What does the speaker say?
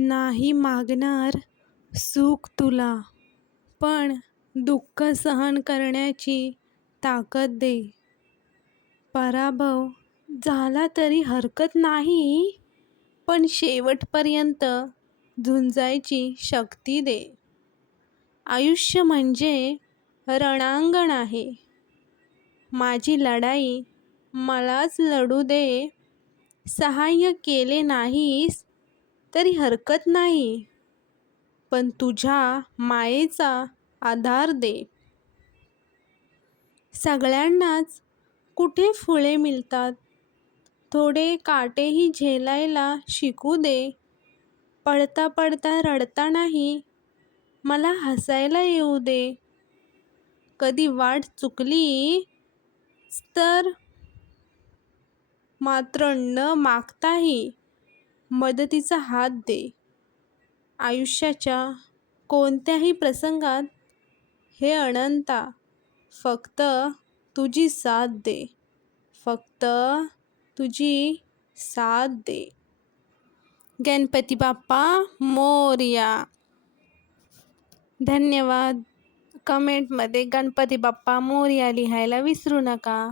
नाही मागणार सुख तुला, पण दुःख सहन करण्याची ताकद दे. पराभव झाला तरी हरकत नाही, पण शेवटपर्यंत झुंजायची शक्ती दे. आयुष्य म्हणजे रणांगण आहे. माझी लढाई मलाच लढू दे. सहाय्य केले नाहीस तरी हरकत नाही, पण तुझ्या मायेचा आधार दे. सगळ्यांनाच कुठे फुले मिळतात, थोडे काटेही झेलायला शिकू दे. पडता पडता रडता नाही, मला हसायला येऊ दे. कधी वाट चुकली तर मात्र न मागताही मदतीचा हात दे. आयुष्याच्या कोणत्याही प्रसंगात हे अनंता फक्त तुझी साथ दे, फक्त तुझी साथ दे. गणपती बाप्पा मोरया. धन्यवाद. कमेंटमध्ये गणपती बाप्पा मोरया लिहायला विसरू नका.